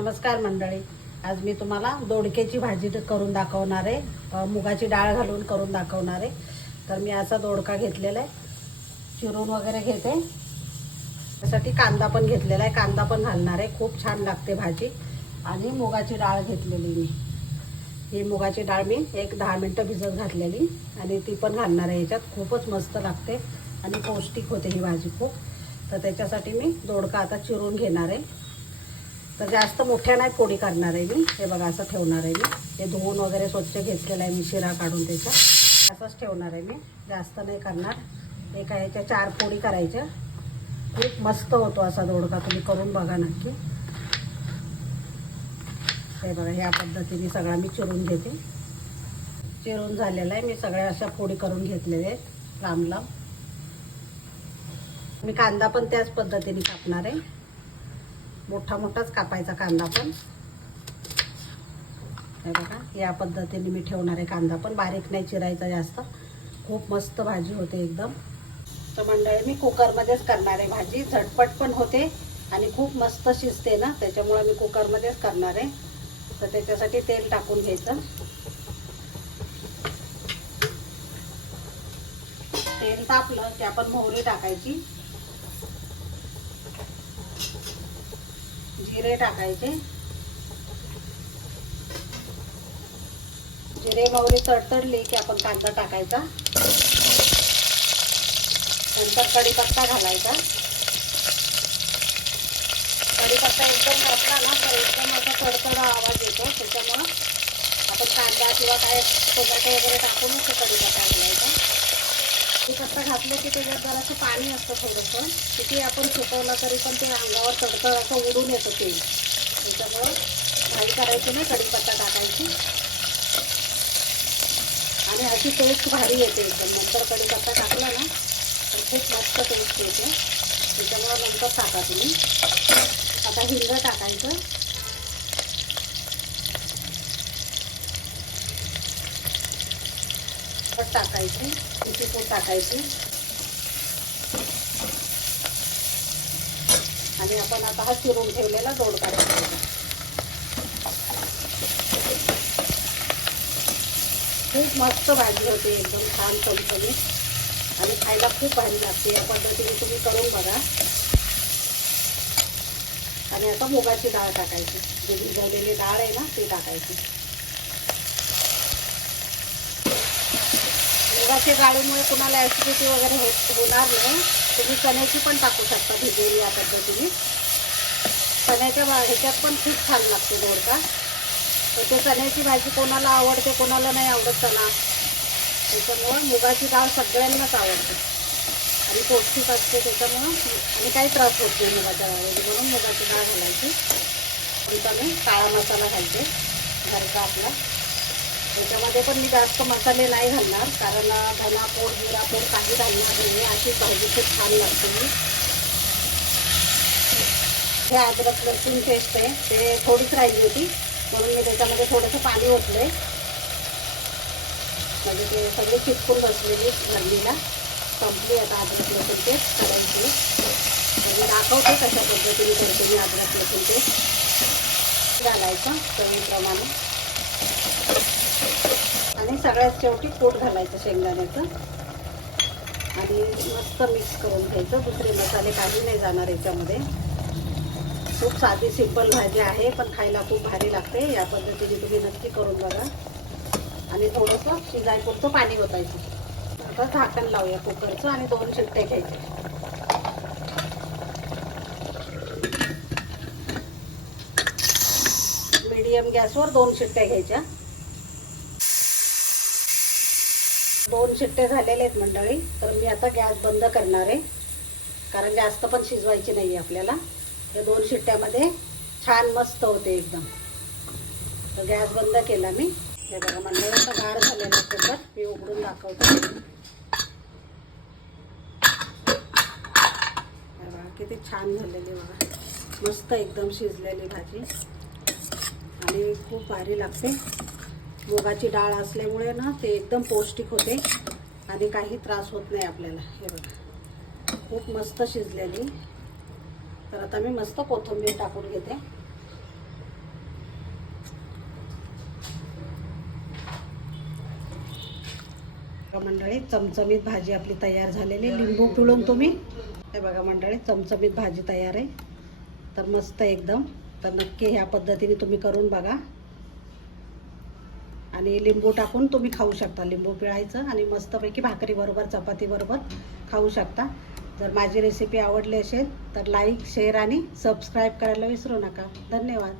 नमस्कार मंडळी. आज मी तुम्हाला दोडक्याची भाजी करून दाखवणार आहे. मुगाची डाळ घालून करून दाखवणार आहे. तर मी असा दोडका घेतलेला आहे. चिरून वगैरे घेते. त्यासाठी कांदा पण घेतलेला आहे. कांदा पण घालणार आहे. खूप छान लागते भाजी. आणि मुगाची डाळ घेतलेली मी. ही मुगाची डाळ मी एक दहा मिनटं भिजत घातलेली. आणि ती पण घालणार आहे याच्यात. खूपच मस्त लागते. आणि पौष्टिक होते ही भाजी खूप. तर त्याच्यासाठी मी दोडका आता चिरून घेणार आहे. तर जास्त मोठ्या नाही पोळी करणार आहे मी. हे बघा असं ठेवणार आहे मी. हे धुवून वगैरे स्वच्छ घेतलेलं आहे मी शिरा काढून त्याचा. असंच ठेवणार आहे मी. जास्त नाही करणार. एका ह्याच्या चार पोळी करायच्या. खूप मस्त होतो असा दोडका तुम्ही करून बघा नक्की. हे बघा ह्या पद्धतीने सगळा मी चिरून घेते. चिरून झालेला आहे. मी सगळ्या अशा फोडी करून घेतलेल्या आहेत. लांब लांब. मी कांदा पण त्याच पद्धतीने कापणार आहे. मोठा मोठाच कापायचा कांदा पण. हे बघा या पद्धतीने मी ठेवणार आहे कांदा पण. बारीक नाही चिरायचा जास्त. खूप मस्त भाजी होते एकदम. तर मंडळी मी कुकरमध्येच करणार आहे भाजी. झटपट पण होते आणि खूप मस्त शिजते ना त्याच्यामुळे मी कुकरमध्येच करणार आहे. तर त्याच्यासाठी तेल टाकून घ्यायचं. तेल तापलं की आपण मोहरी टाकायची. जिरे टाकायचे. जिरे मोहरी तडतडली की आपण कांदा टाकायचा. नंतर कढीपत्ता घालायचा. कढीपत्ता एकदम घातला ना तर एकदम असा तडतडा आवाज येतो. त्याच्यामुळं आपण कांदा किंवा काय टोमॅटो वगैरे टाकूनच कढीपत्ता घालायचा. कढीपत्ता घातलं की त्याच्यात जरासं पाणी असतं थोडंसं. किती आपण सुकवलं तरी पण ते अंगावर तडतड असं उडून येतं तेल त्याच्यामुळं काही करायची नाही कढीपत्ता टाकायची. आणि अशी टेस्ट भारी येते एकदम. नंतर कढीपत्ता टाकला ना तर खूप मस्त टेस्ट येते. त्याच्यामुळं नंतर टाका तुम्ही. आता हिरवं टाकायचं. तिखट टाकायची तिची पूड टाकायची. आणि आपण आता हा चिरून ठेवलेला दोडका टाकायचा खूप मस्त भाजी होते एकदम छान चमचमीत. आणि खायला खूप भारी लागते या पद्धतीने तुम्ही करून बघा. आणि आता मुगाची डाळ टाकायची. जी भिजवलेली डाळ आहे ना ती टाकायची. मुगाच्या डाळीमुळे कुणाला ॲसिडिटी वगैरे होत होणार नाही. तुम्ही चण्याची पण टाकू शकता भिजेरी या पद्धतीने. चण्याच्या भा- ह्याच्यात पण खूप छान लागते दोडका. तर ते चण्याची भाजी कोणाला आवडते कोणाला नाही आवडत चणा. त्याच्यामुळं मुगाची डाळ सगळ्यांनाच आवडते. आणि पौष्टिक असते त्याच्यामुळं. आणि काही त्रास होत नाही मुगाच्या डाळ म्हणून मुगाची डाळ घालायची. आणि मी काळा मसाला घालते. घरचा आपला. त्याच्यामध्ये पण मी जास्त मसाले नाही घालणार कारण धना पोर जिरा पोट काही घालणार नाही अशी भाजी खूप छान लागते मी हे अद्रक लसूण पेस्ट आहे ते थोडीच राहिली होती म्हणून मी त्याच्यामध्ये थोडंसं पाणी ओतलंय. म्हणजे ते सगळे चिटकून बसलेली लग्नीला संपली आता अद्रक लसूण पेस्ट करायची. म्हणजे दाखवते कशा पद्धतीने करते मी अद्रक लसूण पेस्ट घालायचं चवीप्रमाणे आणि सगळ्यात शेवटी पोट घालायचं शेंगदाण्याचं. आणि मस्त मिक्स करून घ्यायचं. दुसरे मसाले काही नाही जाणार याच्यामध्ये. खूप साधी सिंपल भाजी आहे पण खायला खूप भारी लागते. या पद्धतीने तुम्ही नक्की करून बघा. आणि थोडंसं शिजायपुरतं पाणी ओतायचं. आता झाकण लावूया कुकरचं आणि दोन शिट्टे घ्यायचे. मीडियम गॅसवर दोन शिट्ट्या घ्यायच्या. दोन शिट्टे झालेले आहेत मंडळी तर मी आता गॅस बंद करणार आहे. कारण जास्त पण शिजवायची नाही आहे आपल्याला. या दोन शिट्ट्यामध्ये छान मस्त होते एकदम. तर गॅस बंद केला मी. हे बघा मंडळी आता गार झालेलं कुकर. मी उघडून दाखवते. किती छान झालेली बघा. मस्त एकदम शिजलेली भाजी. आणि खूप भारी लागते. मुगाची डाळ असल्यामुळे ना ते एकदम पौष्टिक होते आणि काही त्रास होत नाही आपल्याला. हे बघा. खूप मस्त शिजलेली. तर आता मी मस्त कोथिंबीर टाकून घेते. मंडळी चमचमीत भाजी आपली तयार झालेली. लिंबू पिळून तुम्ही. हे बघा मंडळी चमचमीत भाजी तयार आहे. तर मस्त एकदम. तर नक्की ह्या पद्धतीने तुम्ही करून बघा. आणि लिंबू टाकून तुम्ही खाऊ शकता. लिंबू पिळायचं आणि मस्तपैकी भाकरीबरोबर चपातीबरोबर खाऊ शकता. जर माझी रेसिपी आवडली असेल तर लाईक शेअर आणि सबस्क्राईब करायला विसरू नका. धन्यवाद.